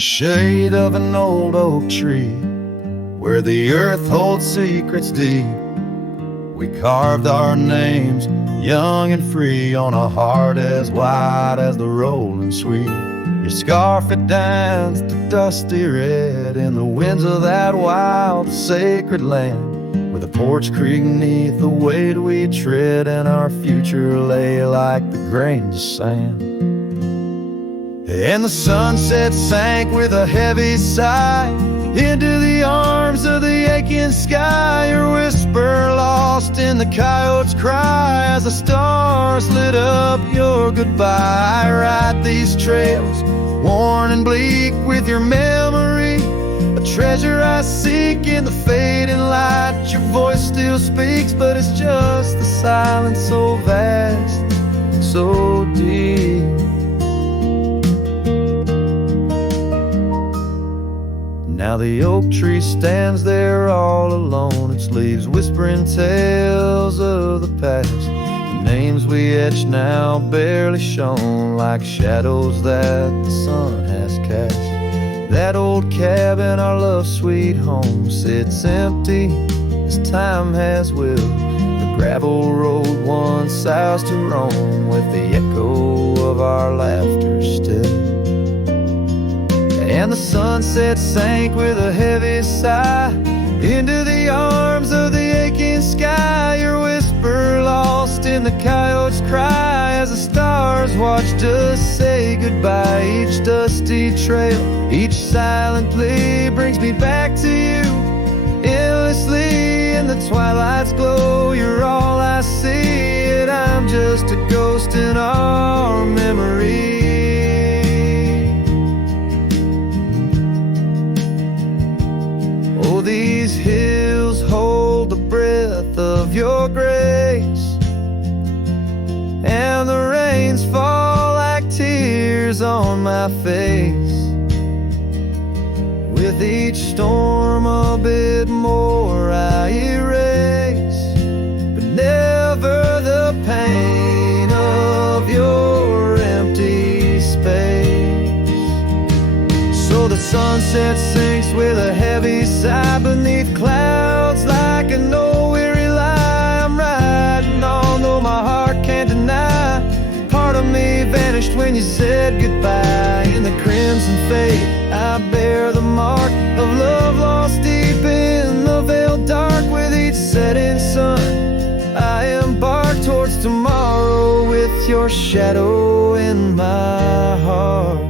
shade of an old oak tree, where the earth holds secrets deep, we carved our names, young and free, on a heart as wide as the rolling sweet. Your scarf, it danced to dusty red in the winds of that wild, sacred land, with a porch creek neath the weight we tread, and our future lay like the grains of sand. And the sunset sank with a heavy sigh into the arms of the aching sky, your whisper lost in the coyote's cry as the stars lit up your goodbye. I ride these trails, worn and bleak, with your memory, a treasure I seek in the fading light. Your voice still speaks, but it's just the silence so vast, so deep. Now the oak tree stands there all alone, its leaves whispering tales of the past. The names we etched now barely shown, like shadows that the sun has cast. That old cabin, our love sweet home, sits empty as time has willed. The gravel road once south to Rome, with the echo of our laughter still. And the sunset sank with a heavy sigh into the arms of the aching sky, your whisper lost in the coyote's cry as the stars watched us say goodbye. Each dusty trail, each silent plea brings me back to you endlessly. In the twilight's glow, you're all I see, and I'm just a ghost in our memory. Oh, these hills hold the breath of your grace, and the rains fall like tears on my face. With each storm a bit more I erase, but never the pain of your empty space. So the sunset sinks with a heavy sigh beneath clouds like an old weary lie. I'm riding on, though my heart can't deny. Part of me vanished when you said goodbye. In the crimson fade, I bear the mark of love lost deep in the veiled dark. With each setting sun, I embark towards tomorrow, with your shadow in my heart.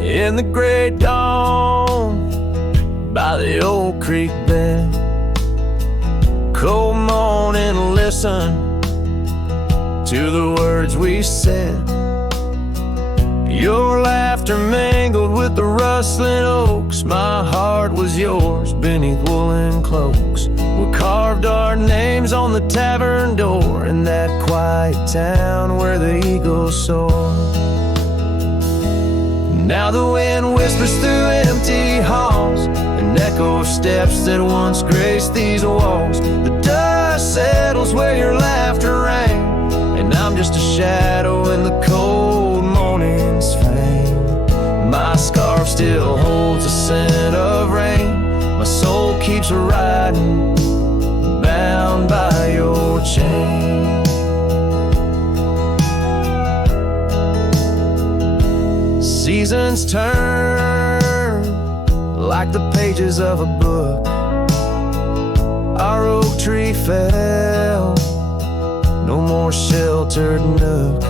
In the great dawn, by the old creek bed, cold morning, listen to the words we said. Your laughter mingled with the rustling oaks. My heart was yours beneath woolen cloaks. We carved our names on the tavern door in that quiet town where the eagles soar. Now the wind whispers through empty halls, an echo of steps that once graced these walls. The dust settles where your laughter rang, and I'm just a shadow in the cold morning's fame. My scarf still holds a scent of rain. My soul keeps riding, bound by your chain. Seasons turn like the pages of a book. Our oak tree fell, no more sheltered nook.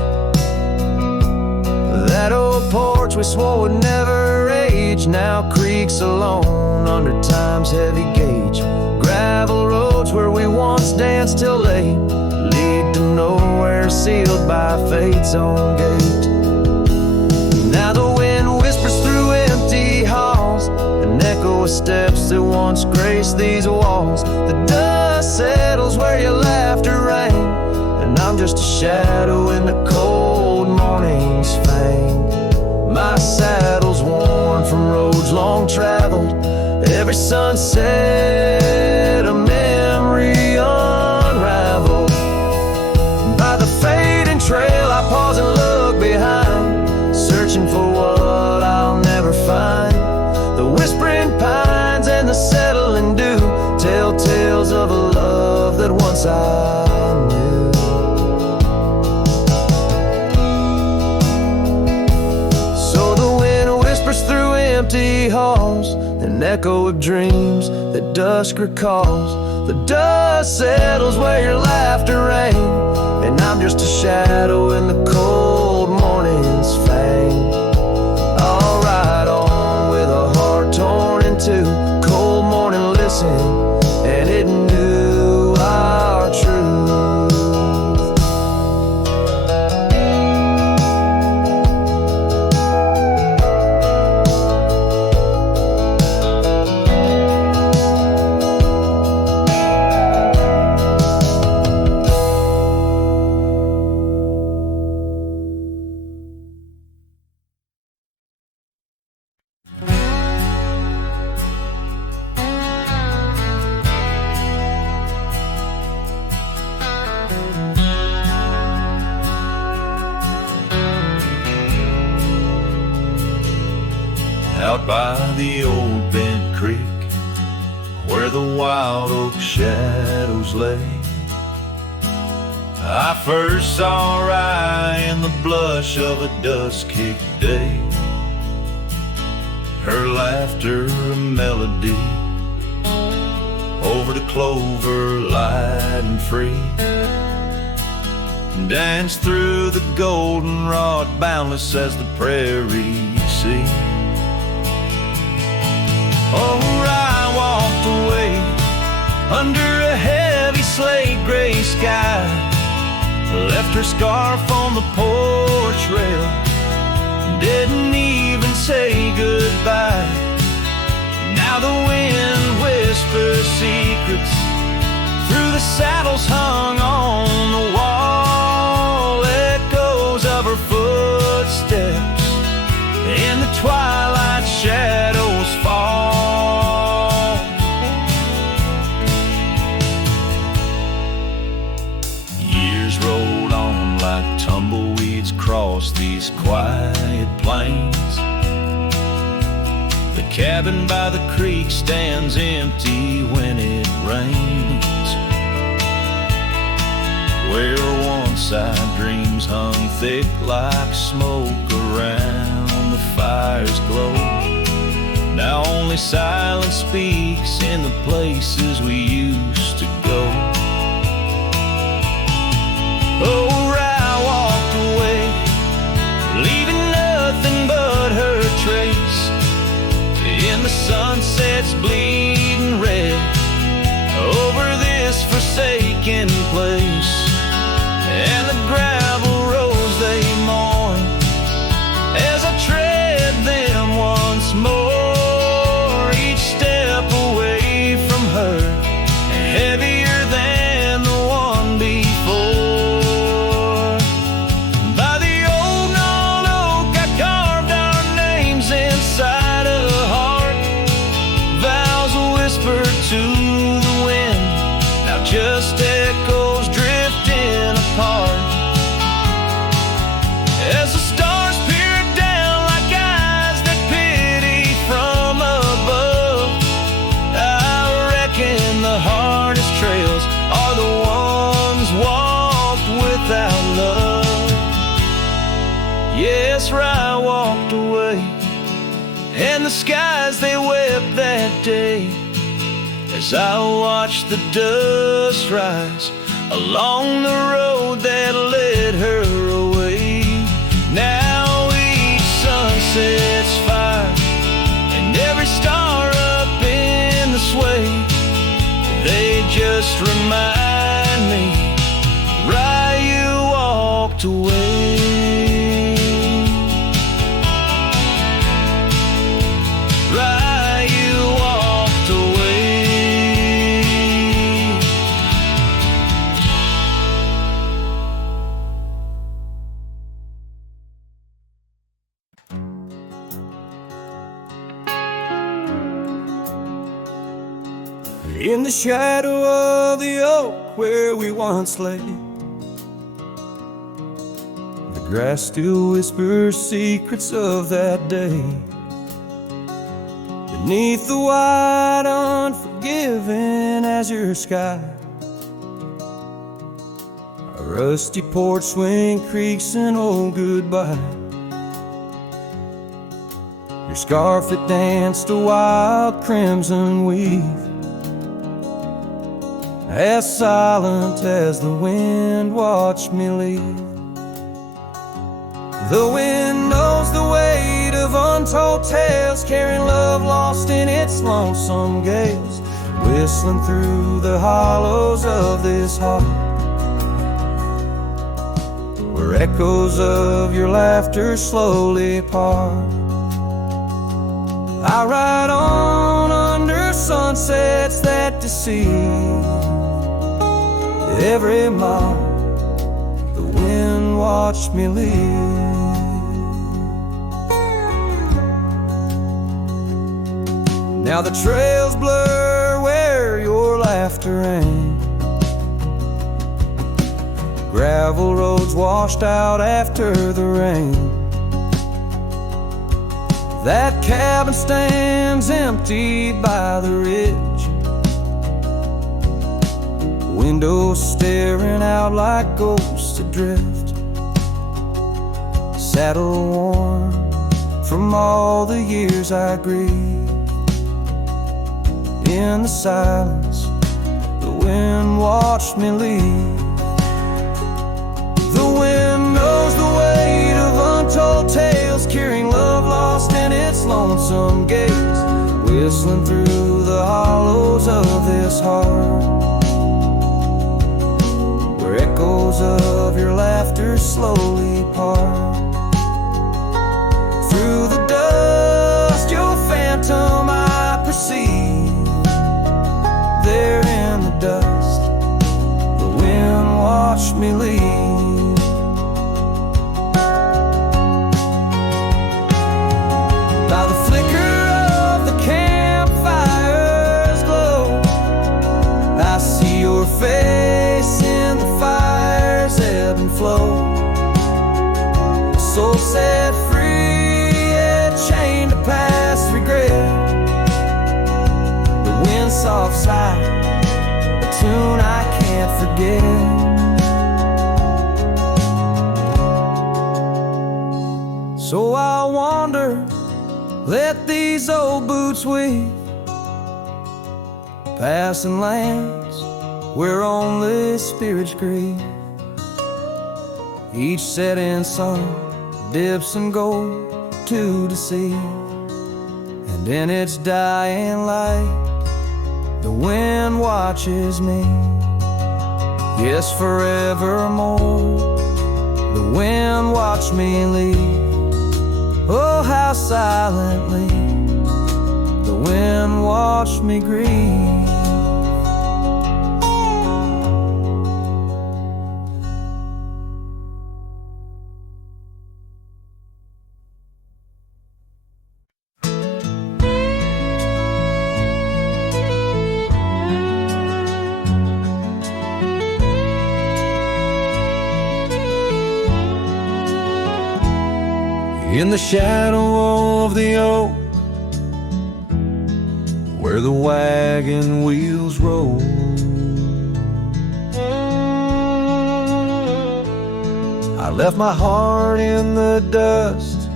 That old porch we swore would never age now creaks alone under time's heavy gauge. Gravel roads where we once danced till late lead to nowhere, sealed by fate's own gate. Now the wind whispers through empty halls, an echo with steps that once graced these walls. The dust settles where your laughter rang, and I'm just a shadow in the cold morning's fang. My saddle's worn from roads long traveled, every sunset a memory unraveled. By the fading trail I pause and look behind, searching for what I'll never find. The whispering pines and the settling dew tell tales of a love that once I knew. So the wind whispers through empty halls, an echo of dreams that dusk recalls. The dust settles where your laughter rang, and I'm just a shadow in the cold morning's fang. I'll ride on with a heart torn in two. Cold morning listened, and it knew our truth. Out by the old bent creek, where the wild oak shadows lay, I first saw Rye in the blush of a dusk-kicked day. Her laughter a melody over the clover, light and free, danced through the goldenrod, boundless as the prairie sea. Oh, I walked away under a heavy slate gray sky, left her scarf on the porch rail, didn't even say goodbye. Now the wind whispers secrets through the saddles hung on the wall, echoes of her footsteps in the twilight shadows fall. Years rolled on like tumbleweeds across these quiet plains. The cabin by the creek stands empty when it rains, where once our dreams hung thick like smoke around the fire's glow. Now only silence speaks in the places we used to go. Oh, I walked away, leaving nothing but her trace in the sunset's bleeding red over this forsaken place. And the gravel roads they mourn as I tread them once more, each step away from her heavier than the one before. By the old gnarled oak I carved our names inside a heart, vows whispered to the wind, now just echoes drifting apart. As the stars peer down like eyes that pity from above, I reckon the hardest trails are the ones walked without love. Yes, Rye walked away, and the skies they wept that day as I watched the dust rise along the road that led her away. Now each sunset's fire and every star up in the sway, they just remind me, Rye, you walked away. Rye, you walked the shadow of the oak where we once lay, the grass still whispers secrets of that day. Beneath the wide, unforgiving azure sky, a rusty porch swing creaks an old goodbye. Your scarf that danced a wild crimson weave, as silent as the wind watched me leave. The wind knows the weight of untold tales, carrying love lost in its lonesome gales, whistling through the hollows of this heart, where echoes of your laughter slowly part. I ride on under sunsets that deceive. Every mile the wind watched me leave. Now the trails blur where your laughter rang, gravel roads washed out after the rain. That cabin stands empty by the ridge, windows staring out like ghosts adrift, saddle worn from all the years I grieved. In the silence, the wind watched me leave. The wind knows the weight of untold tales, carrying love lost in its lonesome gaze, whistling through the hollows of this heart, where echoes of your laughter slowly part. Through the dust, your phantom I perceive. There in the dust, the wind watched me leave. By the flicker of the campfire's glow, I see your face in the fire's ebb and flow. A soul set free, yet chained to past regret. The wind's soft sigh, a tune I can't forget. So I'll wander, let these old boots weave, passing lands where only spirits grieve. Each setting sun dips in gold to deceive, and in its dying light the wind watches me. Yes, forevermore the wind watched me leave. Oh, how silently the wind watched me grieve. In the shadow of the oak, where the wagon wheels roll, I left my heart in the dust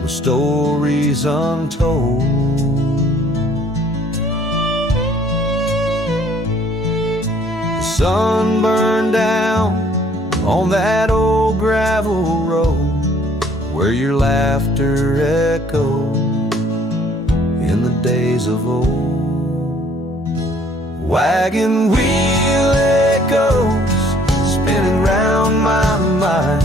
with stories untold. The sun burned down on that old gravel road where your laughter echoed in the days of old. Wagon wheel echoes spinning round my mind,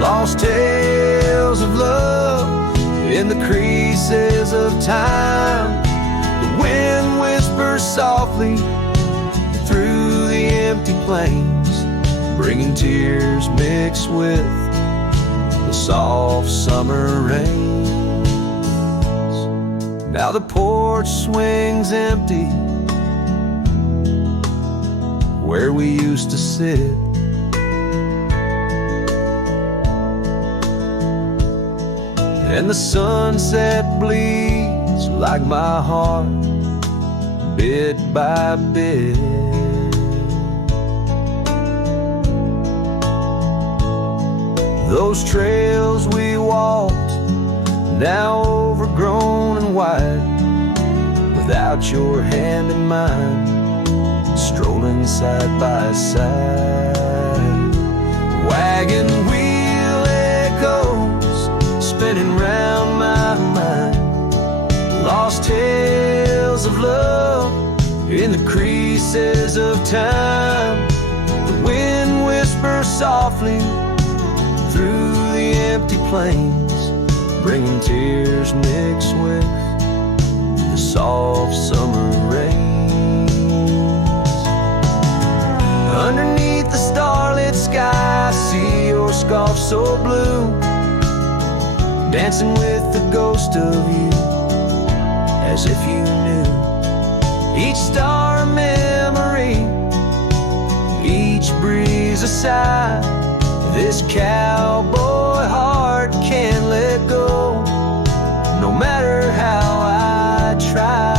lost tales of love in the creases of time. The wind whispers softly through the empty plains, bringing tears mixed with the soft summer rains. Now the porch swings empty where we used to sit. And the sunset bleeds like my heart, bit by bit. Those trails we walked, now overgrown and wide, without your hand in mine, strolling side by side. Wagon wheel echoes spinning round my mind, lost tales of love in the creases of time. The wind whispers softly through the empty plains, bringing tears mixed with the soft summer rains. Underneath the starlit sky, I see your scarf so blue, dancing with the ghost of you, as if you knew. Each star a memory, each breeze a sigh. This cowboy heart can't let go, no matter how I try.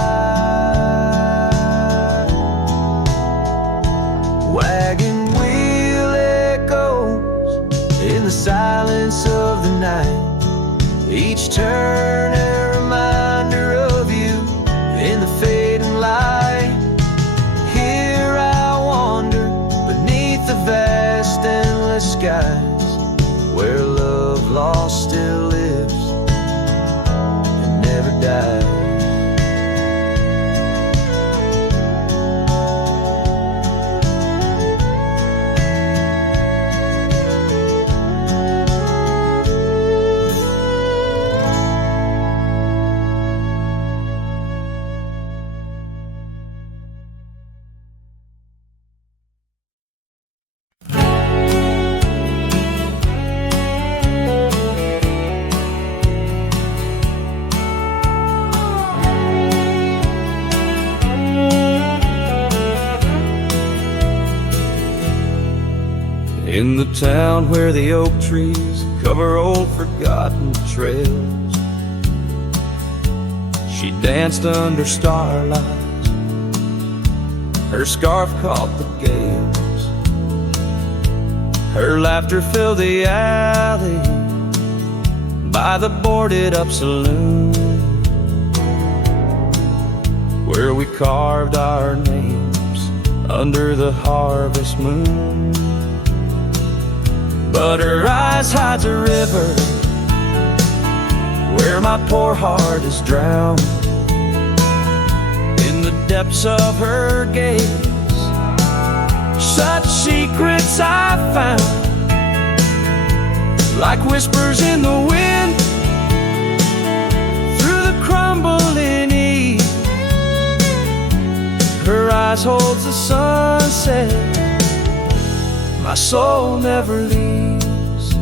Wagon wheel echoes in the silence of the night, each turn a reminder of you in the fading light. Here I wander beneath the vast endless skies, where love lost still lives and never dies. In the town where the oak trees cover old forgotten trails, she danced under starlight, her scarf caught the gales. Her laughter filled the alley by the boarded up saloon, where we carved our names under the harvest moon. But her eyes hides a river where my poor heart is drowned. In the depths of her gaze, such secrets I found, like whispers in the wind, through the crumbling eve. Her eyes holds the sunset, my soul never leaves.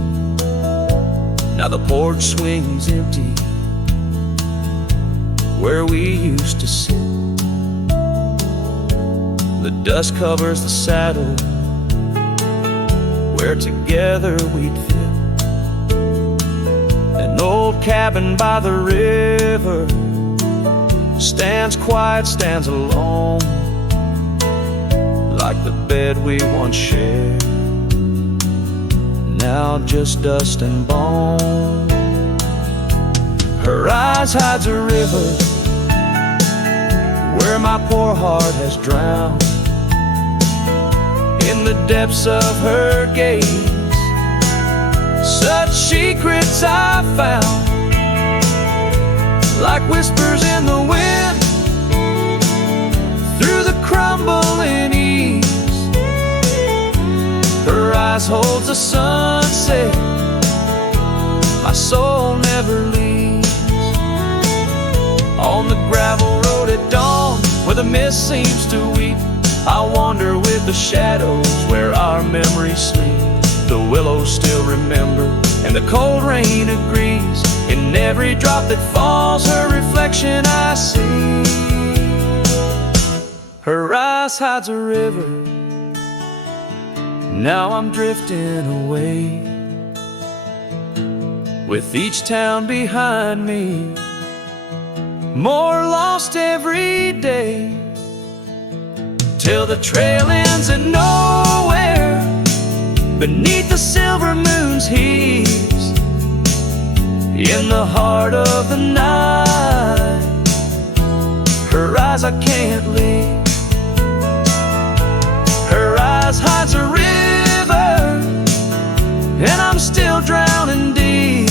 Now the porch swings empty where we used to sit. The dust covers the saddle where together we'd fit. An old cabin by the river stands quiet, stands alone, like the bed we once shared, now just dust and bone. Her eyes hides a river where my poor heart has drowned. In the depths of her gaze, such secrets I found, like whispers in the wind, through the crumbling eaves. Her eyes holds the sunset, my soul never leaves. On the gravel road at dawn, where the mist seems to weep, I wander with the shadows where our memories sleep. The willows still remember, and the cold rain agrees In every drop that falls, her reflection I see. Her eyes hides a river. Now I'm drifting away, with each town behind me, more lost every day, till the trail ends at nowhere, beneath the silver moon's heaves, in the heart of the night. Her eyes I can't leave. Her eyes hides a river, and I'm still drowning deep.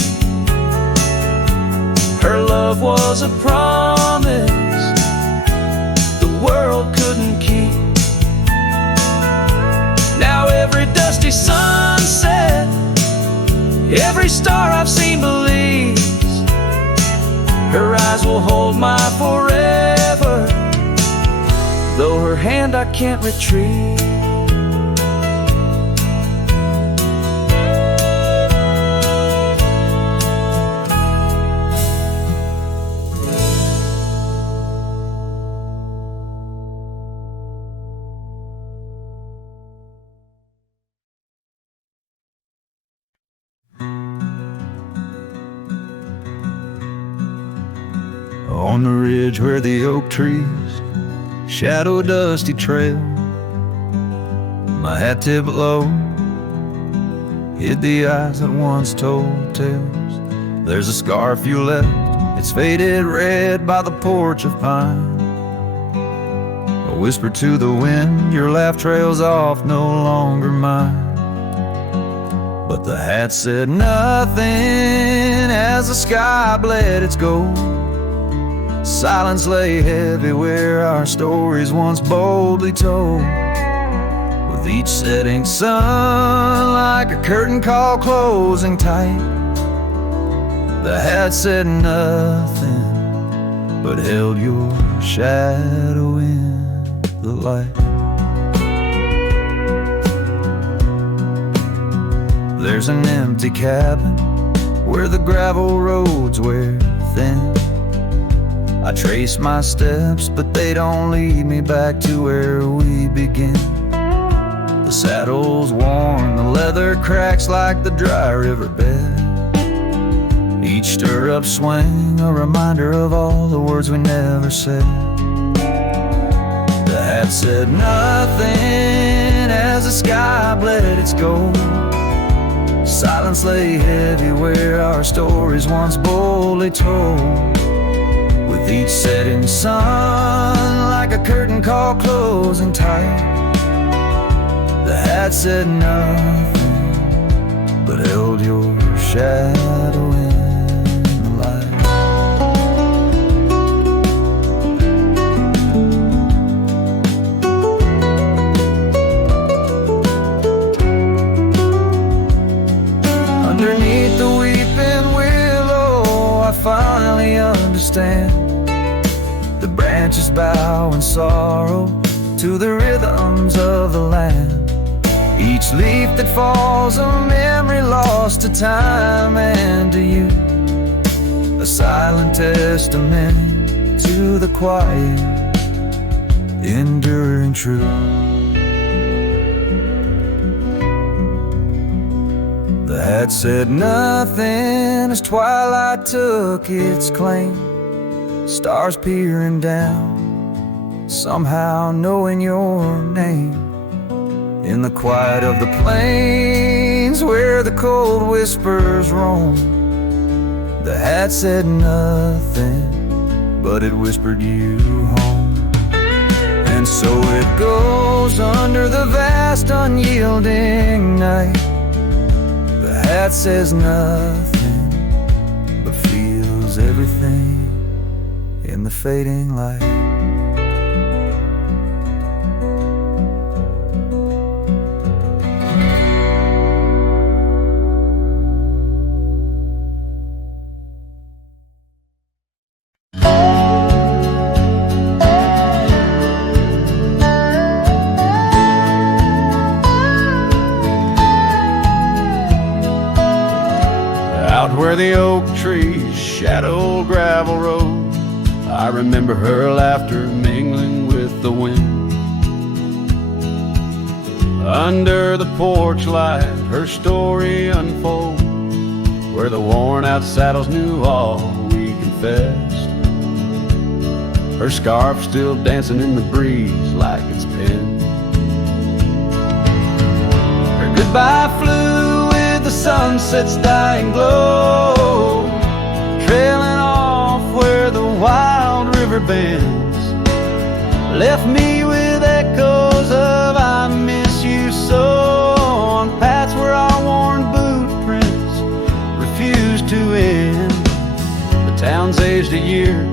Her love was a promise the world couldn't keep. Now every dusty sunset, every star I've seen believes her eyes will hold my forever, though her hand I can't retrieve. On the ridge where the oak trees shadow a dusty trail, my hat tipped low hid the eyes that once told tales. There's a scarf you left, it's faded red by the porch of pine. I whisper to the wind, your laugh trails off, no longer mine. But the hat said nothing as the sky bled its gold. Silence lay heavy where our stories once boldly told. With each setting sun like a curtain call closing tight, the hat said nothing, but held your shadow in the light. There's an empty cabin where the gravel roads wear thin. I trace my steps, but they don't lead me back to where we begin. The saddle's worn, the leather cracks like the dry riverbed. Each stirrup swing, a reminder of all the words we never said. The hat said nothing as the sky bled its gold. Silence lay heavy where our stories once boldly told. With each setting sun like a curtain call closing tight, the hat said nothing, but held your shadow in the light. Underneath the weeping willow, I finally understand. The branches bow in sorrow to the rhythms of the land. Each leaf that falls, a memory lost to time and to you, a silent testament to the quiet, enduring truth. The hat said nothing as twilight took its claim. Stars peering down, somehow knowing your name. In the quiet of the plains where the cold whispers roam, the hat said nothing, but it whispered you home. And so it goes under the vast unyielding night. The hat says nothing, but feels everything in the fading light. Out where the oak trees shadowed gravel road. I remember her laughter mingling with the wind. Under the porch light, her story unfolds, where the worn-out saddles knew all we confessed. Her scarf still dancing in the breeze like it's pinned. Her goodbye flew with the sunset's dying glow, trailing off where the wild river bends. Left me with echoes of I miss you so, on paths where our worn boot prints refused to end. The town's aged a year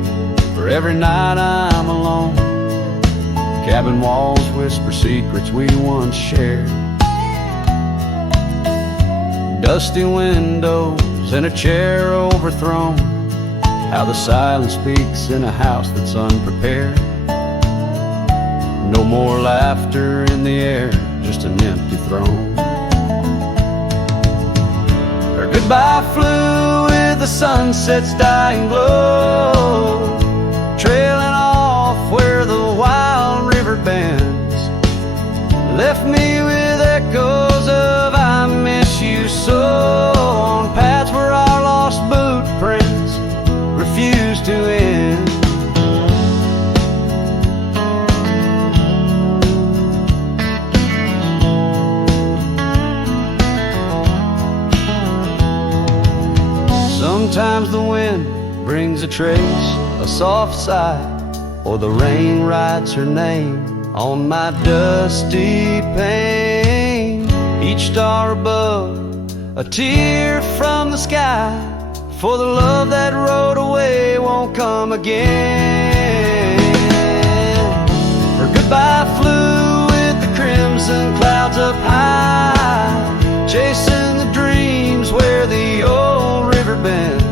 for every night I'm alone. Cabin walls whisper secrets we once shared. Dusty windows and a chair overthrown. How the silence speaks in a house that's unprepared. No more laughter in the air, just an empty throne. Her goodbye flew with the sunset's dying glow, trailing off where the wild river bends. Left me with echoes of I miss you so, on paths where our lost boot prints refuse to end. Sometimes the wind brings a trace, a soft sigh, or the rain writes her name on my dusty pane. Each star above, a tear from the sky, for the love that rode away won't come again. Her goodbye flew with the crimson clouds up high, chasing the dreams where the old river bends.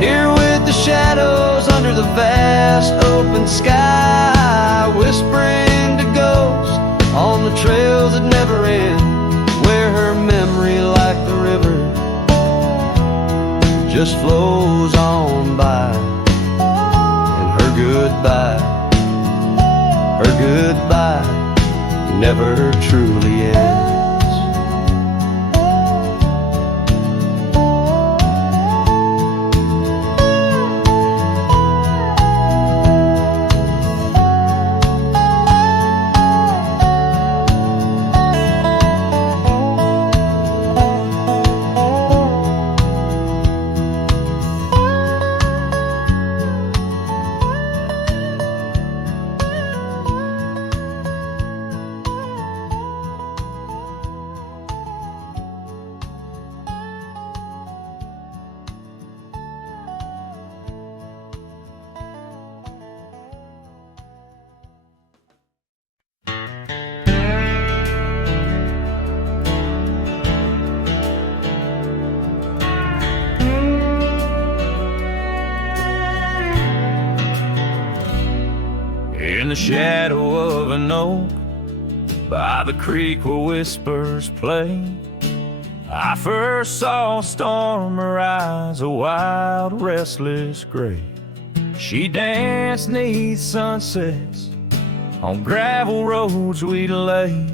Here with the shadows under the vast open sky, whispering to ghosts on the trails that never end, where her memory like the river just flows on by. And her goodbye never truly ends. In the shadow of an oak, by the creek where whispers play, I first saw a storm arise, a wild, restless gray. She danced 'neath sunsets on gravel roads we'd lay,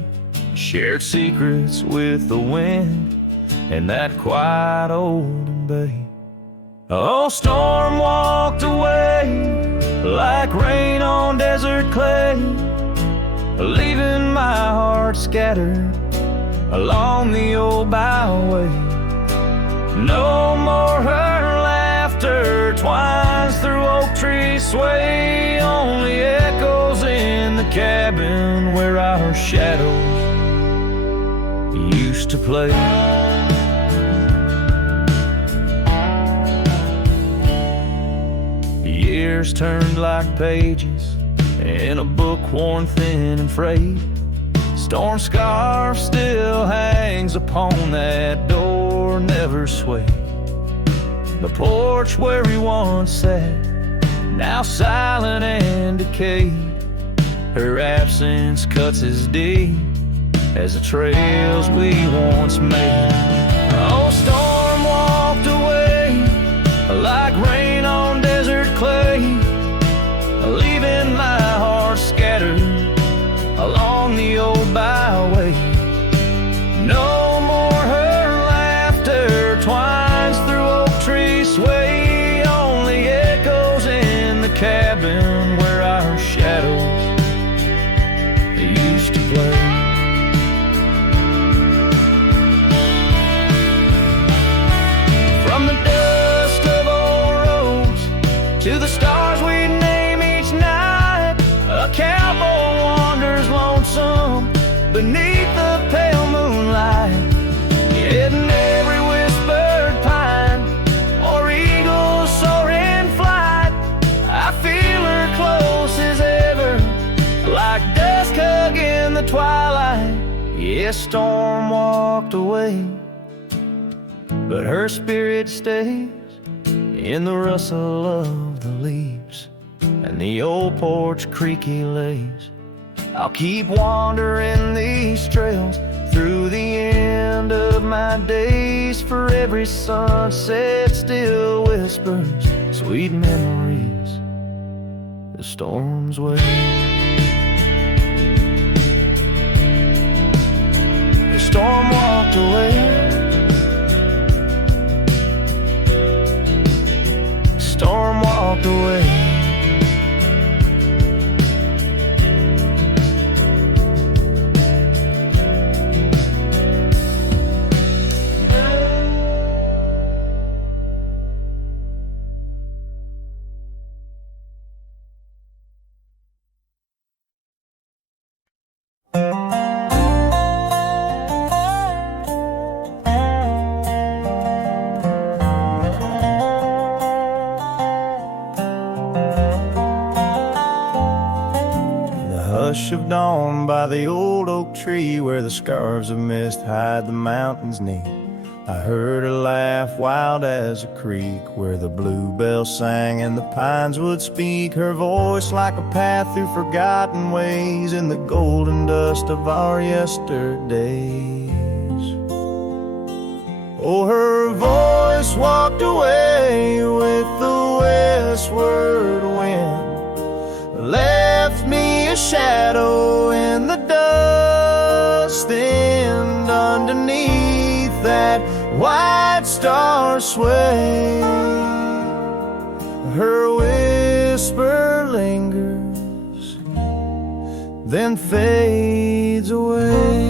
shared secrets with the wind in that quiet old bay. Oh, storm walked away like rain on desert clay, leaving my heart scattered along the old byway. No more her laughter twines through oak tree sway, only echoes in the cabin where our shadows used to play. Years turned like pages in a book worn thin and frayed. Storm scarf still hangs upon that door, never swayed. The porch where we once sat, now silent and decayed. Her absence cuts as deep as the trails we once made. Oh, storm walked away twilight, yeah, storm walked away, but her spirit stays in the rustle of the leaves and the old porch creaky lays. I'll keep wandering these trails through the end of my days, for every sunset still whispers sweet memories the storm's way. The storm walked away, the storm walked away. Hush of dawn by the old oak tree, where the scarves of mist hide the mountains neath. I heard her laugh wild as a creek, where the bluebell sang and the pines would speak. Her voice like a path through forgotten ways in the golden dust of our yesterdays. Oh, her voice walked away with the westward wind, left me a shadow in the dust, and underneath that white star sway, her whisper lingers, then fades away.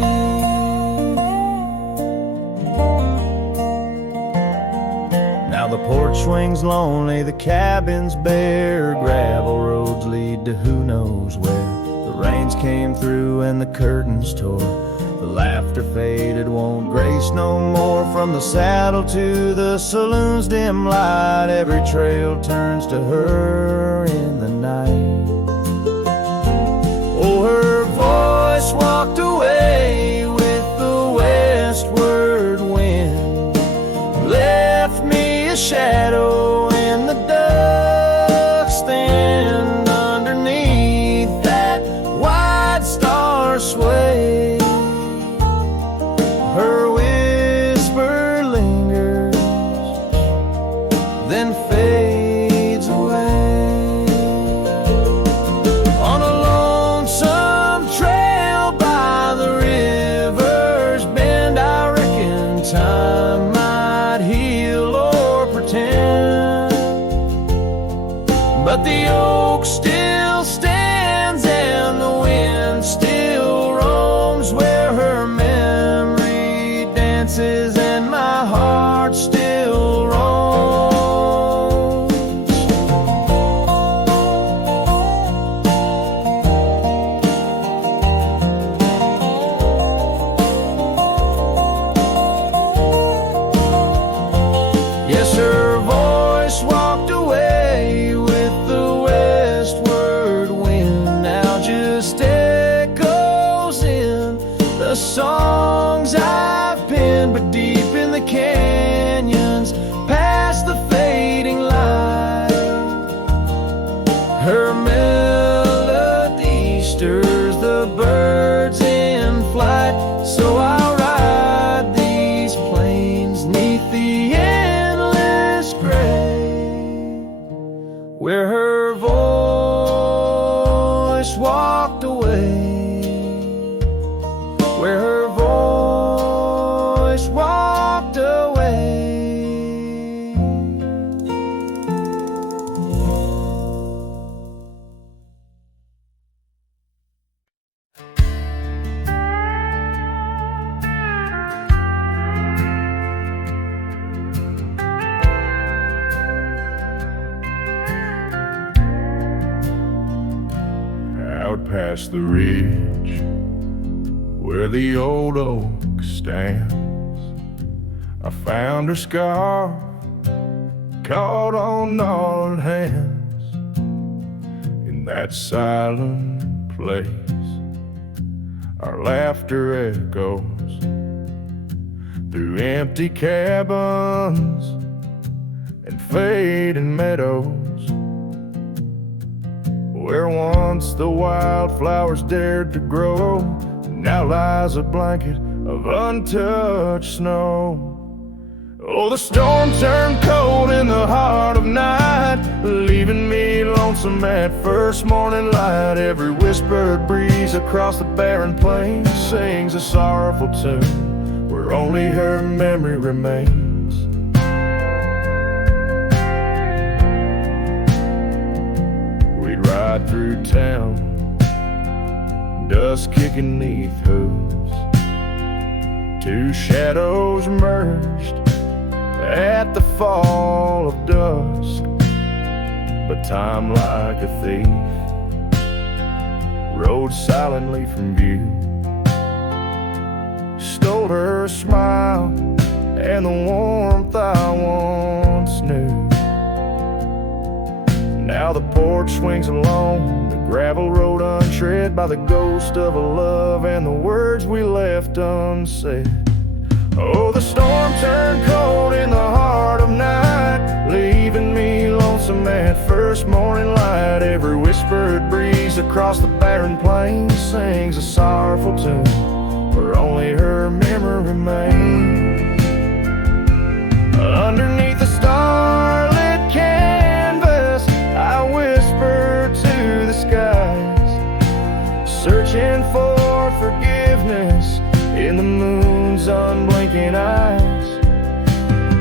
Now the porch swings lonely, the cabin's bare, gravel roads lead to who knows where. The rains came through and the curtains tore, the laughter faded, won't grace no more. From the saddle to the saloon's dim light, every trail turns to her in the night. Oh, her voice walked away with the westward wind, left me a shadow in the dust, and underneath that white star sway, her whisper lingers, then fades away. On a lonesome trail by the river's bend, I reckon time might heal or pretend, but the oak still stands and the wind still roams, where her memory dances and my heart still roams. Yes, her voice walked away with the westward wind, now just echoes in the songs I've penned. But deep in the canyons, past the fading light, her melody stirs the birds in flight. So I'll ride these plains neath the endless gray, where her voice walked away, where her voice walked away. Out past the ridge, where the old oak stands, I found her scarf caught on gnarled hands. In that silent place, our laughter echoes through empty cabins and fading meadows, where once the wildflowers dared to grow, now lies a blanket of untouched snow. Oh, the storm turned cold in the heart of night, leaving me lonesome at first morning light. Every whispered breeze across the barren plains sings a sorrowful tune where only her memory remains. We'd ride through town, dust kicking neath hooves, two shadows merged at the fall of dusk. But time, like a thief, rode silently from view, stole her smile and the warmth I once knew. Now the porch swings along the gravel road untread by the ghost of a love and the words we left unsaid. Oh, the storm turned cold in the heart of night, leaving me lonesome at first morning light. Every whispered breeze across the barren plains sings a sorrowful tune where only her memory remains. Underneath the starlit canvas, I whisper to the skies, searching for forgiveness in the moon's unblinking eyes.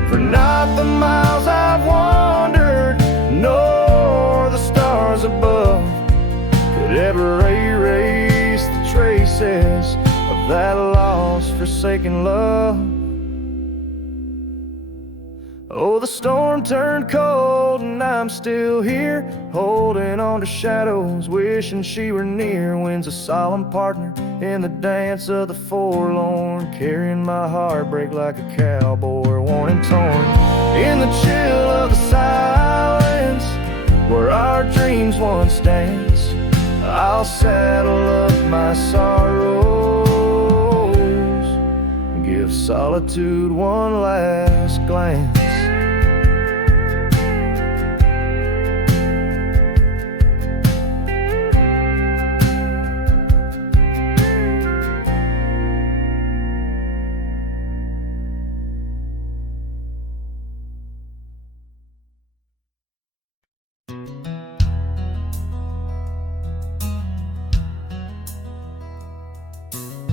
For not the miles I've wandered, nor the stars above could ever erase the traces of that lost, forsaken love. Oh, the storm turned cold and I'm still here, holding on to shadows, wishing she were near. Wind's a solemn partner in the dance of the forlorn, carrying my heartbreak like a cowboy, worn and torn. In the chill of the silence, where our dreams once danced, I'll saddle up my sorrows and give solitude one last glance.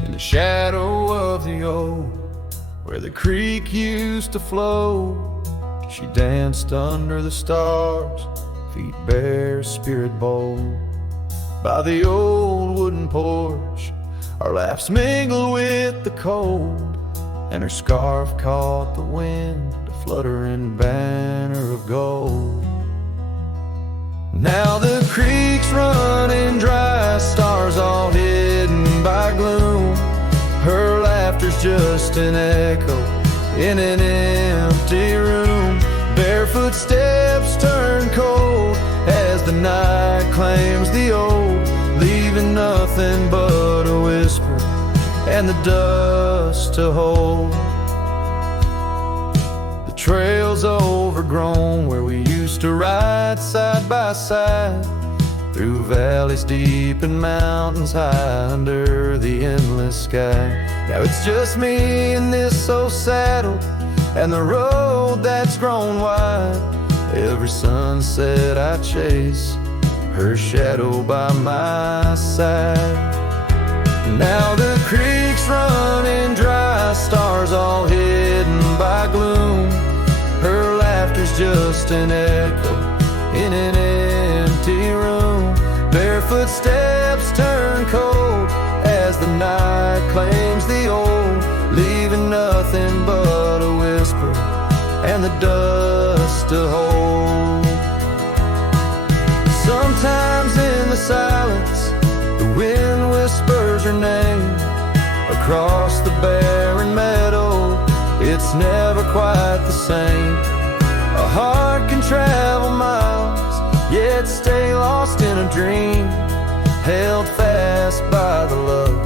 In the shadow of the old, where the creek used to flow, she danced under the stars, feet bare, spirit bold. By the old wooden porch, our laughs mingled with the cold, and her scarf caught the wind, a fluttering banner of gold. Now the creek's running dry, stars all hidden by gloom. Her laughter's just an echo in an empty room. Barefoot steps turn cold as the night claims the old, leaving nothing but a whisper and the dust to hold. The trail's overgrown where we used to ride side by side, through valleys deep and mountains high under the endless sky. Now it's just me in this old saddle and the road that's grown wide. Every sunset I chase, her shadow by my side. Now the creek's running dry, stars all hidden by gloom. Her laughter's just an echo in an empty room. Barefoot steps turn cold as the night claims the old, leaving nothing but a whisper and the dust to hold. Sometimes in the silence, the wind whispers her name across the barren meadow. It's never quite the same. A heart can travel miles, yet stay lost in a dream, held fast by the love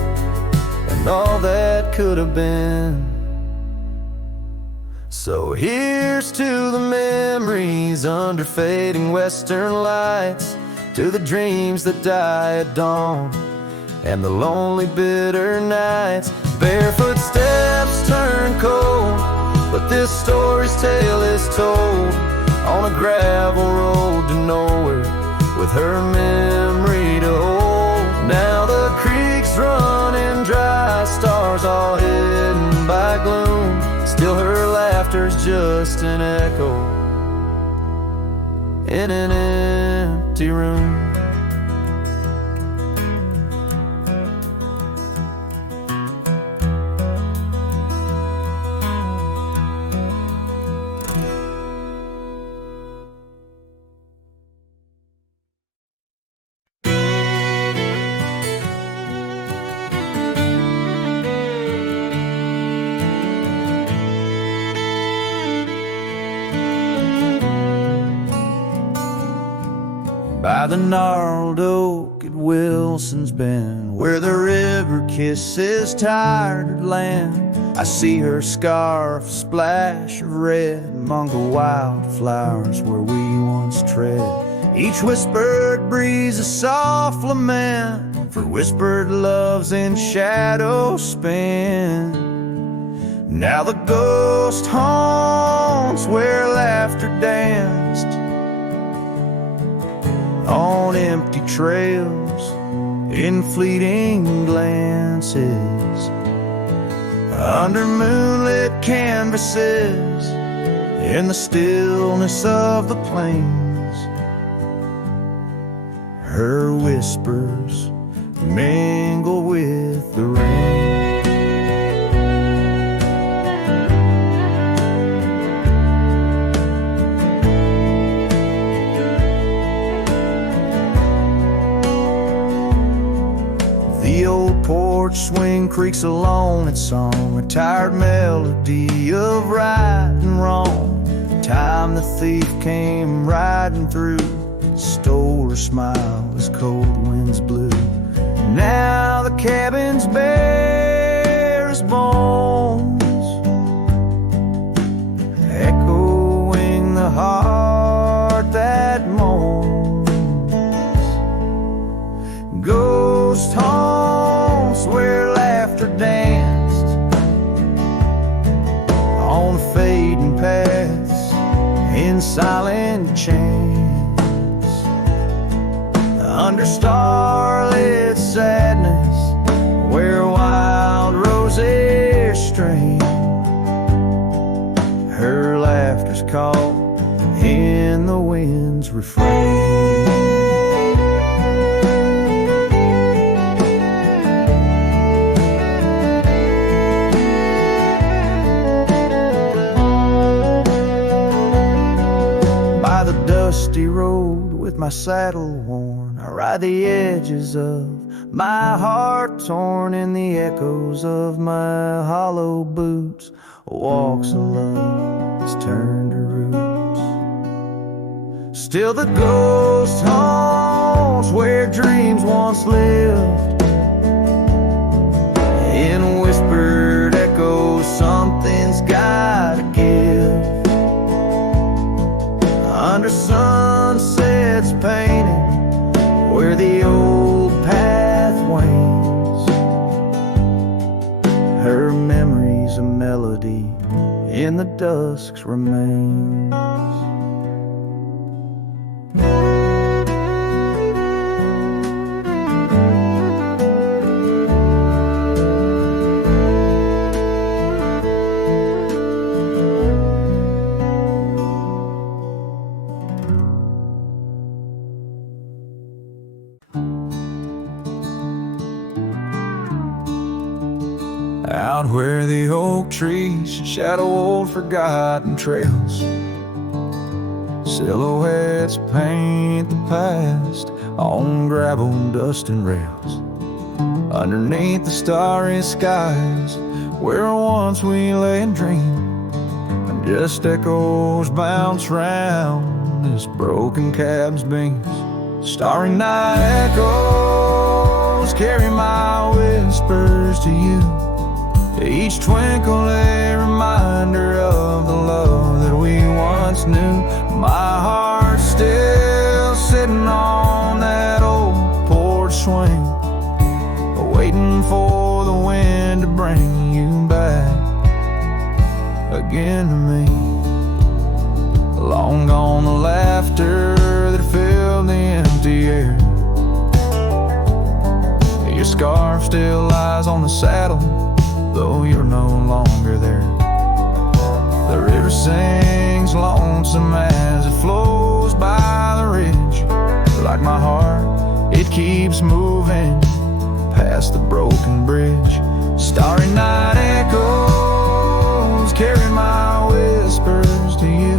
and all that could have been. So here's to the memories under fading western lights, to the dreams that die at dawn, and the lonely bitter nights. Barefoot steps turn cold, but this story's tale is told on a gravel road to nowhere, with her memory to hold. Now the creek's running dry, stars all hidden by gloom. Still her laughter's just an echo in an empty room. By the gnarled oak at Wilson's Bend, where the river kisses tired land, I see her scarf splash of red among the wildflowers where we once tread. Each whispered breeze a soft lament for whispered loves in shadow spent. Now the ghost haunts where laughter danced on empty trails, in fleeting glances, under moonlit canvases, in the stillness of the plains. Her whispers mingle with the rain. The old porch swing creaks along its song, a tired melody of right and wrong. Time the thief came riding through, stole her smile as cold winds blew. Now the cabin's bare as bones, echoing the heart that moans. Ghost haunts where laughter danced on the fading paths in silent chance, under starlit sadness where wild roses strain. Her laughter's caught in the wind's refrain. Dusty road with my saddle worn, I ride the edges of my heart torn, in the echoes of my hollow boots. Walks of love that's turned to roots. Still the ghost haunts where dreams once lived, in whispered echoes something's gotta give. Under sunsets painted where the old path wanes, her memory's a melody in the dusk's remains. Out where the oak trees shadow old forgotten trails, silhouettes paint the past on gravel, dust and rails. Underneath the starry skies where once we lay and dreamed, and just echoes bounce round this broken cab's beams. Starry night echoes carry my will whispers to you. Each twinkle a reminder of the love that we once knew. My heart's still sitting on that old porch swing, waiting for the wind to bring you back again to me. Long gone the laughter that filled the empty air. Your scarf still lies on the saddle, though you're no longer there. The river sings lonesome as it flows by the ridge. Like my heart, it keeps moving past the broken bridge. Starry night echoes carry my whispers to you.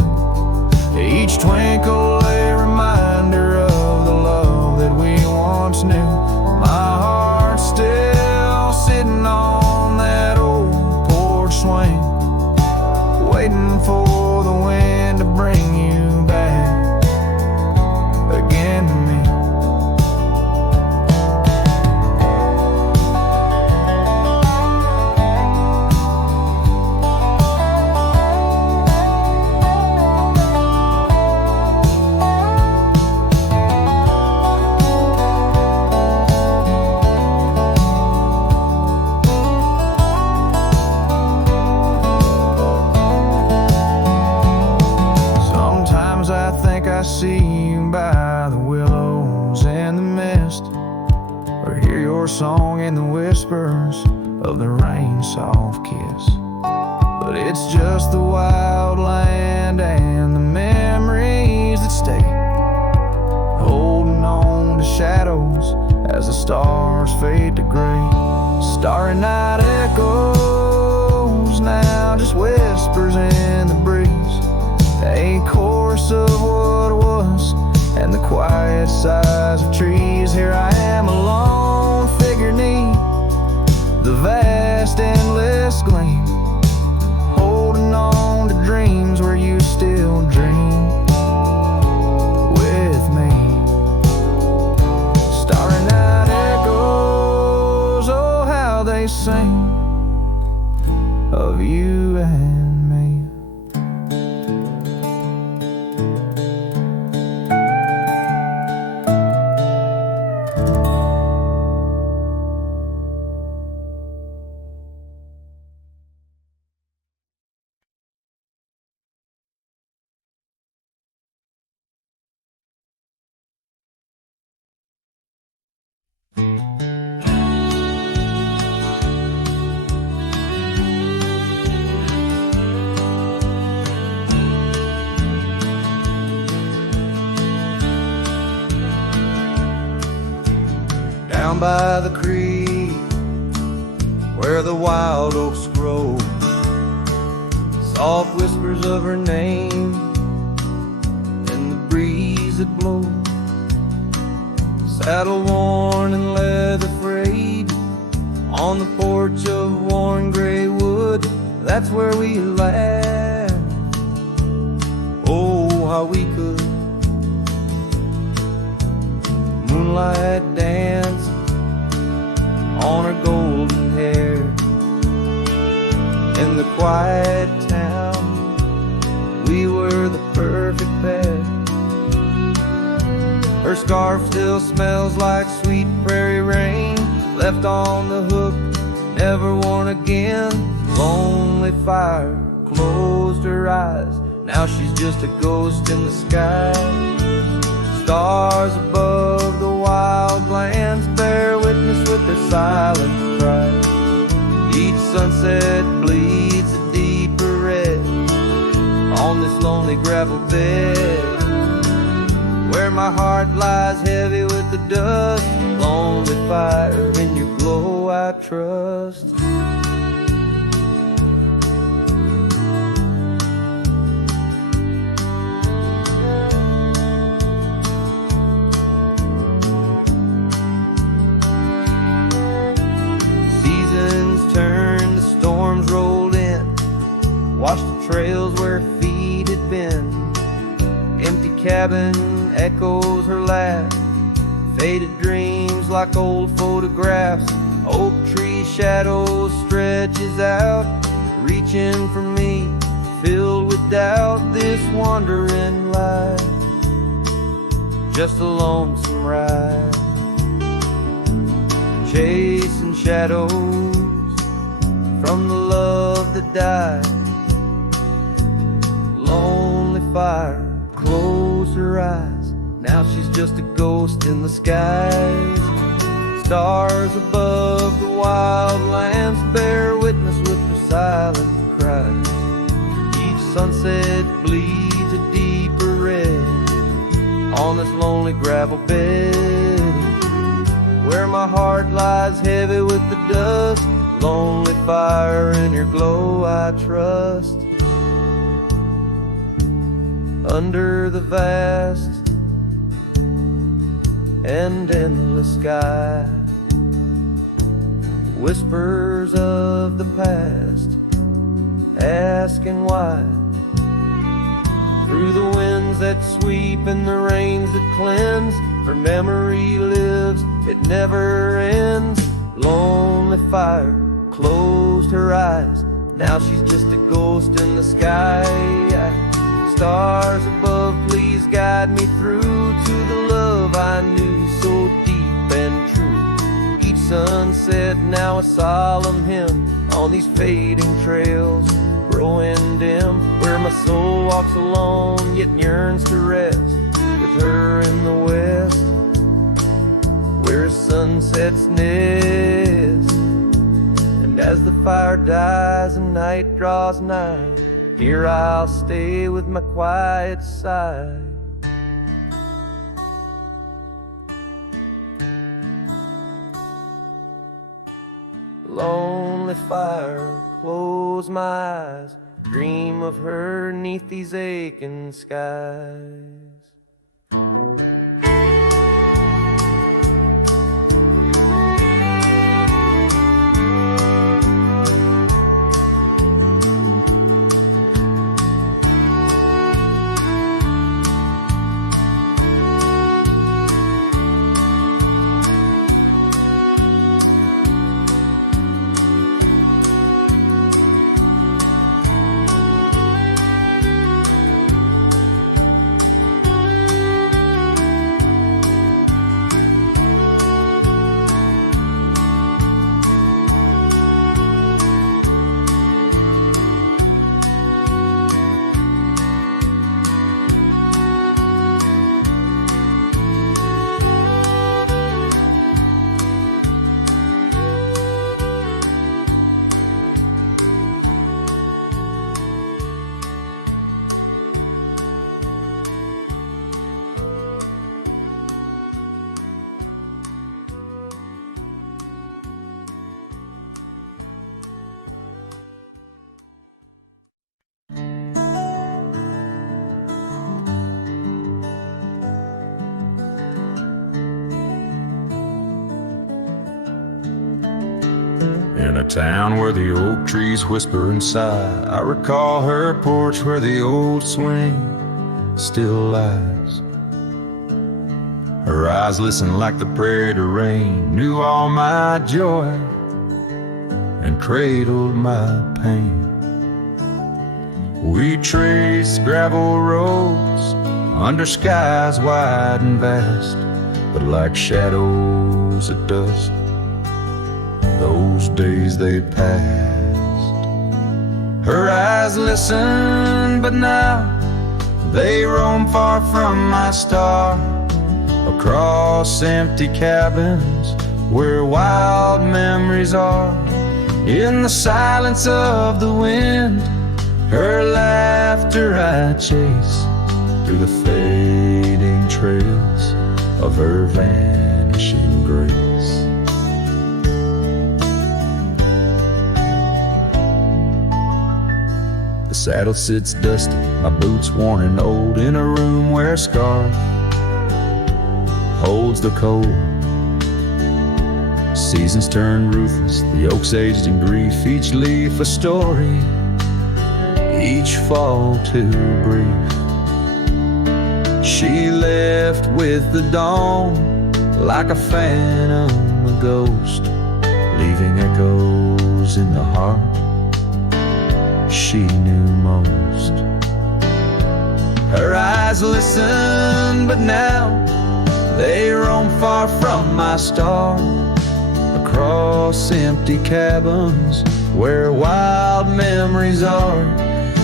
Each twinkle a reminder of the love that we once knew. My heart's still sitting on that old porch swing, waiting for the wind to bring you back again to me. I see you by the willows and the mist, or hear your song in the whispers of the rain's soft kiss. But it's just the wild land and the memories that stay, holding on to shadows as the stars fade to gray. Starry night echoes now, just whispers in the breeze, a chorus of what was and the quiet sighs of trees. Here I am, a lone figure 'neath the vast endless gleam, holding on to dreams where you still dream with me. Starry night echoes, oh how they sing of you and me. Down by the creek where the wild oaks grow, soft whispers of her name in the breeze that blows. Saddle worn and leather frayed on the porch of worn gray wood, that's where we laughed. Oh, how we could. Moonlight dance on her golden hair in the quiet town. We were the perfect pair. Her scarf still smells like sweet prairie rain, left on the hook, never worn again. Lonely fire closed her eyes, now she's just a ghost in the sky. Stars above the wild lands bear witness with their silent cry. Each sunset bleeds a deeper red on this lonely gravel bed, where my heart lies heavy with the dust. Lonely fire, in your glow I trust. Watched the trails where feet had been. Empty cabin echoes her laugh. Faded dreams like old photographs Oak tree shadow stretches out, reaching for me, filled with doubt. This wandering life, just a lonesome ride, chasing shadows from the love that died. Lonely fire closed her eyes, now she's just a ghost in the skies. Stars above the wildlands bear witness with their silent cries. Each sunset bleeds a deeper red on this lonely gravel bed, where my heart lies heavy with the dust. Lonely fire, in your glow I trust. Under the vast and endless sky, whispers of the past, asking why. Through the winds that sweep and the rains that cleanse, her memory lives, it never ends. Lonely fire closed her eyes, now she's just a ghost in the sky. Stars above, please guide me through to the love I knew so deep and true. Each sunset now a solemn hymn on these fading trails growing dim, where my soul walks alone yet yearns to rest with her in the west, where sunsets nest. And as the fire dies and night draws nigh, here I'll stay with my quiet sigh. Lonely fire, close my eyes, dream of her 'neath these aching skies. In a town where the oak trees whisper and sigh, I recall her porch where the old swing still lies. Her eyes listened like the prairie to rain, knew all my joy and cradled my pain. We traced gravel roads under skies wide and vast, but like shadows of dust, those days they passed. Her eyes listen, but now they roam far from my star, across empty cabins where wild memories are. In the silence of the wind, her laughter I chase through the fading trails of her vanishing grace. The saddle sits dusty, my boots worn and old, in a room where a scar holds the cold. Seasons turn ruthless, the oaks aged in grief, each leaf a story, each fall too brief. She left with the dawn, like a phantom, a ghost, leaving echoes in the heart she knew most. Her eyes listen, but now they roam far from my star, across empty cabins where wild memories are.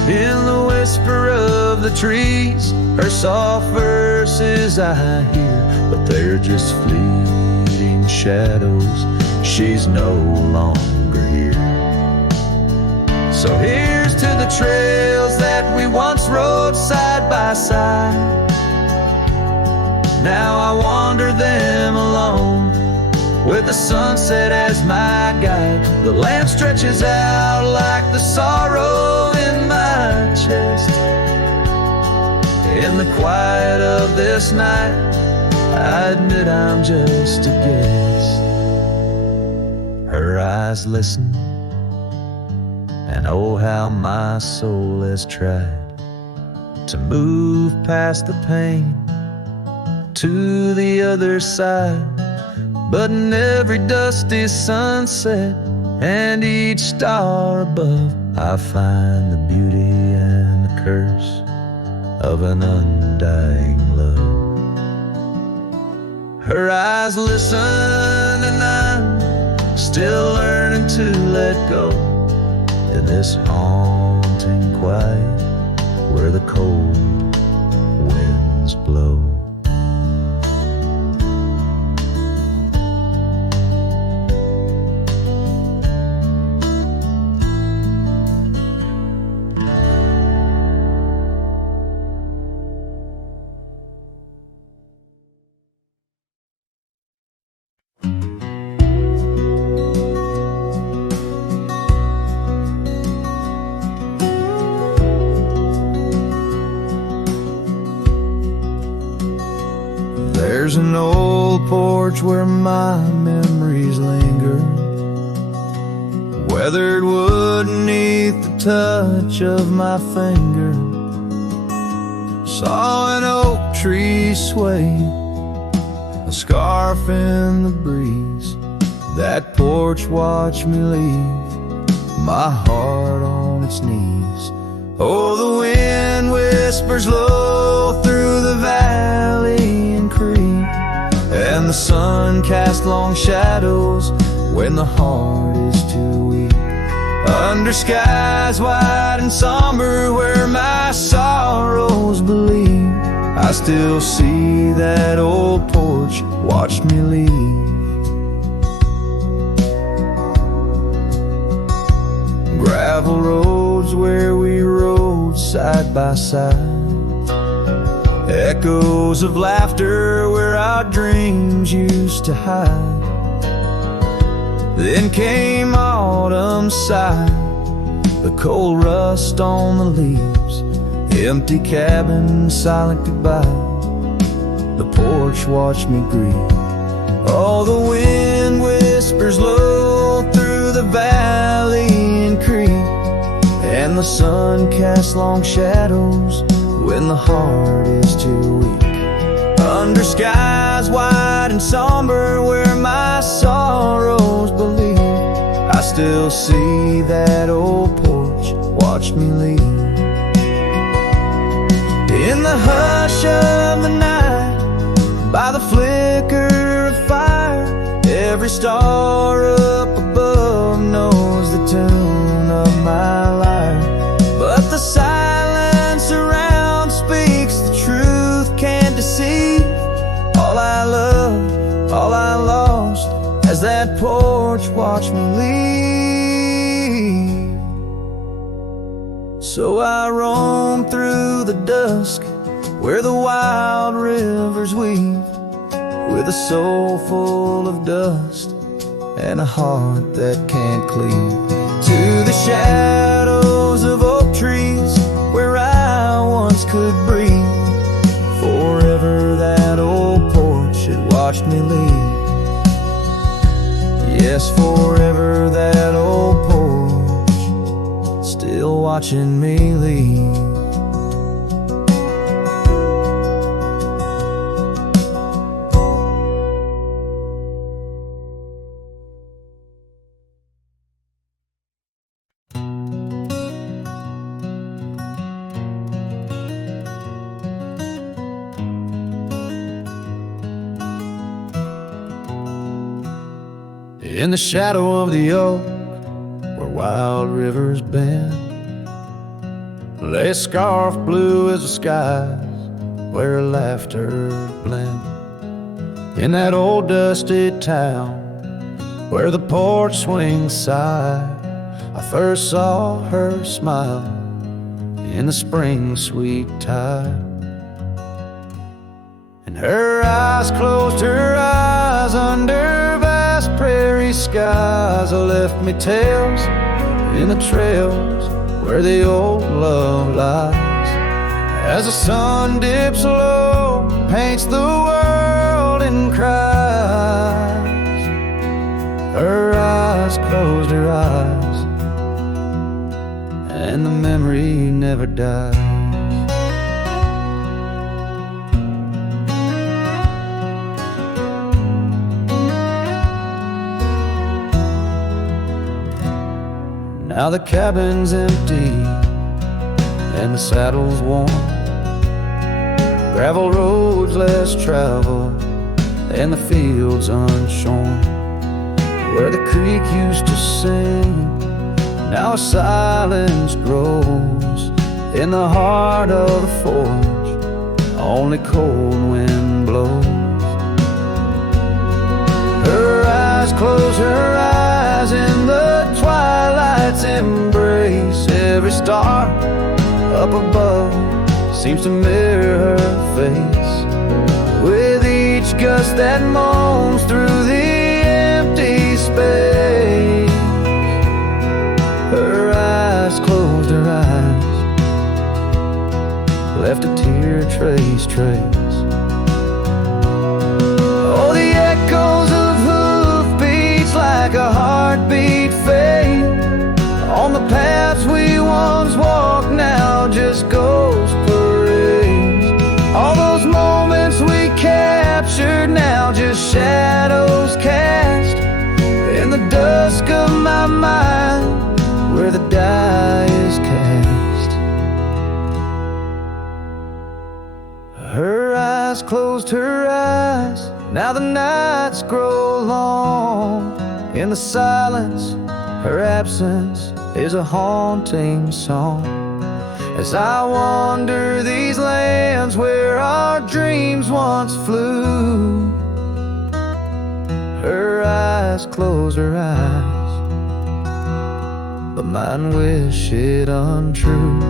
In the whisper of the trees, her soft verses I hear, but they're just fleeting shadows. She's no longer here. So here's to the trails that we once rode side by side. Now I wander them alone, with the sunset as my guide. The land stretches out like the sorrow in my chest. In the quiet of this night, I admit I'm just a guest. Her eyes listen, and oh how my soul has tried to move past the pain to the other side. But in every dusty sunset and each star above, I find the beauty and the curse of an undying love. Her eyes listen, and I'm still learning to let go in this haunting quiet where the cold winds blow. There's an old porch where my memories linger, weathered wood beneath the touch of my finger. Saw an oak tree sway, a scarf in the breeze. That porch watched me leave, my heart on its knees. Oh, the wind whispers low through the valley and creek, and the sun casts long shadows when the heart is too weak. Under skies wide and somber where my sorrows believe, I still see that old porch watch me leave. Gravel roads where we rode side by side, echoes of laughter where our dreams used to hide. Then came autumn sigh, the cold rust on the leaves, empty cabin, silent goodbye. The porch watched me grieve. Oh, the wind whispers low through the valley and creek, and the sun casts long shadows when the heart is too weak. Under skies wide and somber where my sorrows believe, I still see that old porch watch me leave. In the hush of the night, by the flicker of fire, every star up above knows the tune of my lyre. But the silence around speaks the truth, can't deceive. All I loved, all I lost, as that porch watched me leave. So I roam through the dusk where the wild rivers weave, with a soul full of dust and a heart that can't cleave. To the shadows of oak trees where I once could breathe, forever that old porch had watched me leave. Yes, forever that old porch still watching me leave. In the shadow of the oak, where wild rivers bend, lay a scarf blue as the skies, where laughter blend. In that old dusty town, where the porch swings sigh, I first saw her smile in the spring sweet tide. And her eyes closed her eyes under vast prairie skies. Left me tales in the trails where the old love lies. As the sun dips low, paints the world in cries. Her eyes closed her eyes, and the memory never dies. Now the cabin's empty and the saddle's worn, gravel roads less traveled and the fields unshorn. Where the creek used to sing, now a silence grows in the heart of the forge, only cold wind blows. Her eyes close her eyes in the twilight's embrace. Every star up above seems to mirror her face, with each gust that moans through the empty space. Her eyes closed her eyes, left a tear trace. Oh, the echoes of hoofbeats like a heartbeat fade on the paths we once walked, now just ghost parades. All those moments we captured, now just shadows cast in the dusk of my mind, where the die is cast. Her eyes closed her eyes, now the nights grow long. In the silence, her absence is a haunting song. As I wander these lands where our dreams once flew, her eyes close her eyes, but mine wish it untrue.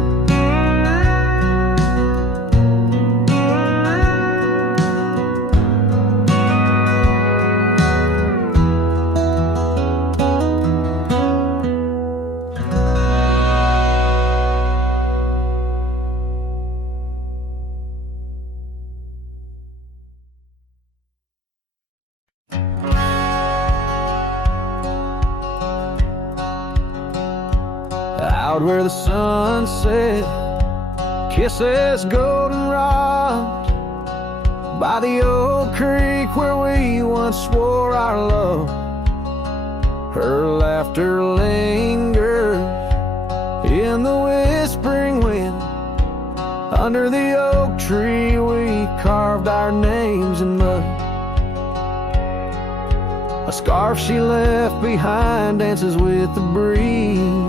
Out where the sunset kisses goldenrod, by the old creek where we once swore our love, her laughter lingers in the whispering wind. Under the oak tree we carved our names in mud. A scarf she left behind dances with the breeze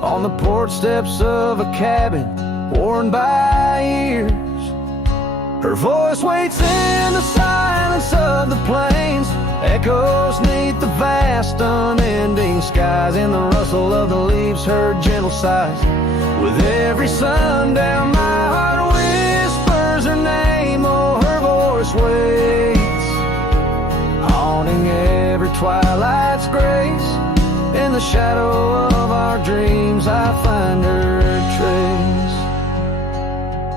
on the porch steps of a cabin worn by years. Her voice waits in the silence of the plains, echoes neath the vast unending skies. In the rustle of the leaves her gentle sighs, with every sundown my heart whispers her name. Oh, her voice waits, haunting every twilight's grace. In the shadow of our dreams I find her trace.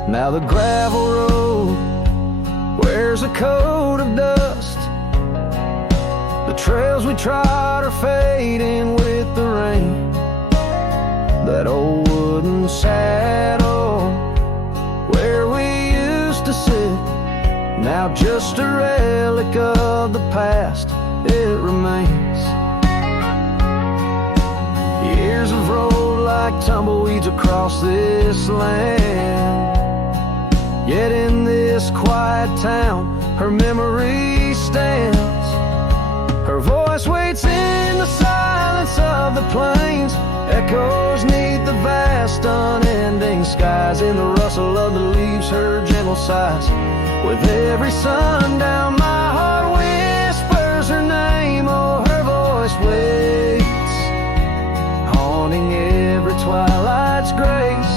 Now the gravel road wears a coat of dust, the trails we trod are fading with the rain. That old wooden saddle where we used to sit, now just a relic of the past, it remains. Years have rolled like tumbleweeds across this land, yet in this quiet town her memory stands. Her voice waits in the silence of the plains, echoes neath the vast unending skies. In the rustle of the leaves, her gentle sighs. With every sundown, my heart whispers her name. Oh, her voice waits, haunting every twilight's grace.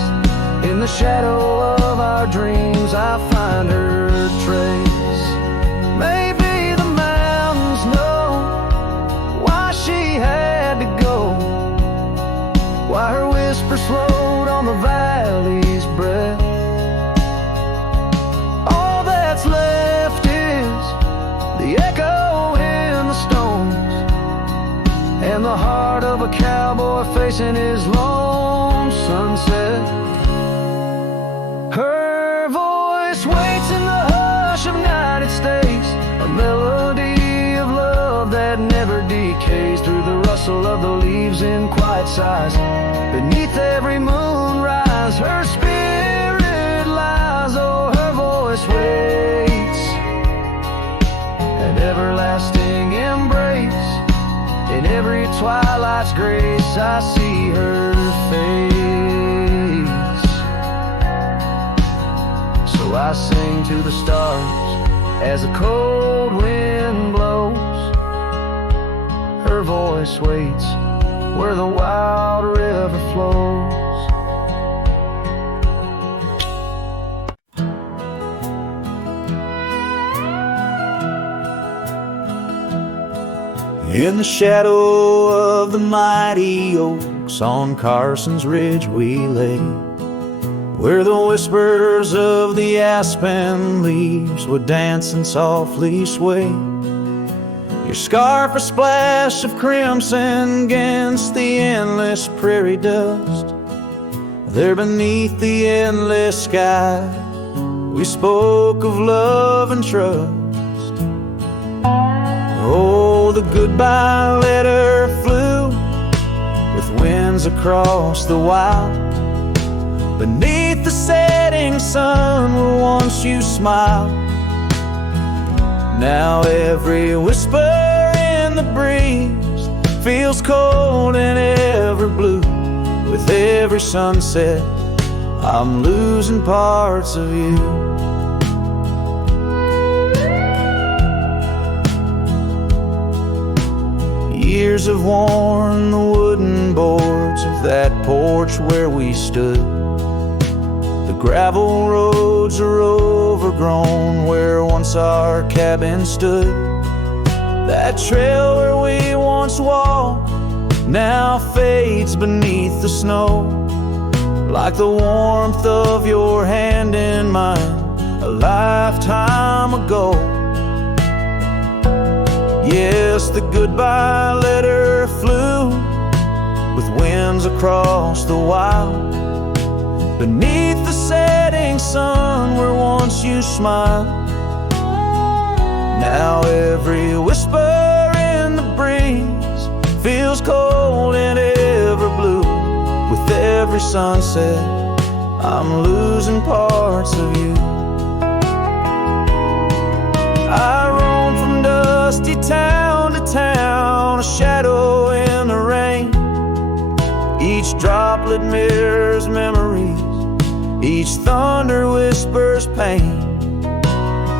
In the shadow of our dreams, I find her trace. Maybe the mountains know why she had to go, why her whisper slowed on the valley's breath. All that's left is the echo in the stones, and the heart of a cowboy facing his lone sunset. Her voice waits in the hush of night, it stays a melody of love that never decays. Through the rustle of the leaves in quiet sighs, beneath every moonrise, her spirit lies. Oh, her voice waits, an everlasting embrace. In every twilight's grace, I see her face. So I sing to the stars as a cold wind blows. Her voice waits where the wild river flows. In the shadow of the mighty oaks on Carson's Ridge we lay, where the whispers of the aspen leaves would dance and softly sway. Your scarf a splash of crimson against the endless prairie dust. There beneath the endless sky we spoke of love and trust. Oh, the goodbye letter flew with winds across the wild. Beneath the setting sun where once you smiled, now every whisper in the breeze feels cold and ever blue. With every sunset, I'm losing parts of you. Years have worn the wooden boards of that porch where we stood. The gravel roads are overgrown where once our cabin stood. That trail where we once walked now fades beneath the snow, like the warmth of your hand in mine a lifetime ago. Yes, the goodbye letter flew with winds across the wild. Beneath the setting sun where once you smiled, now every whisper in the breeze feels cold and ever blue. With every sunset, I'm losing parts of you. I roam from dusty town to town, a shadow in the rain. Each droplet mirrors memories, each thunder whispers pain.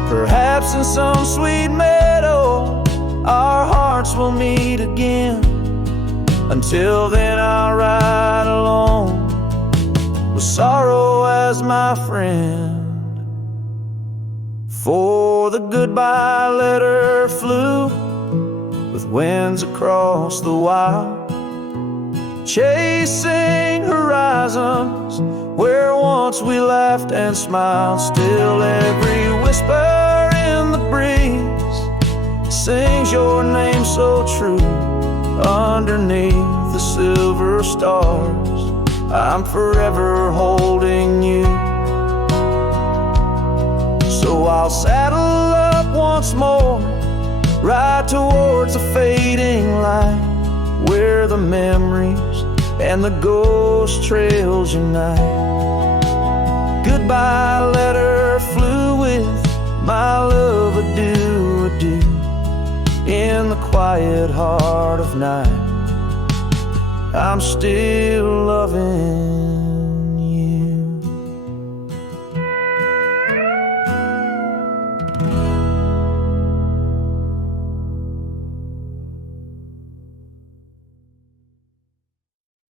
Perhaps in some sweet meadow our hearts will meet again. Until then I'll ride alone with sorrow as my friend. For the goodbye letter flew with winds across the wild, chasing horizons where once we laughed and smiled. Still every whisper in the breeze sings your name so true. Underneath the silver stars, I'm forever holding you. So I'll saddle up once more, ride towards the fading light, where the memories and the ghost trails unite. Goodbye letter flew with my love, adieu, adieu. In the quiet heart of night. I'm still loving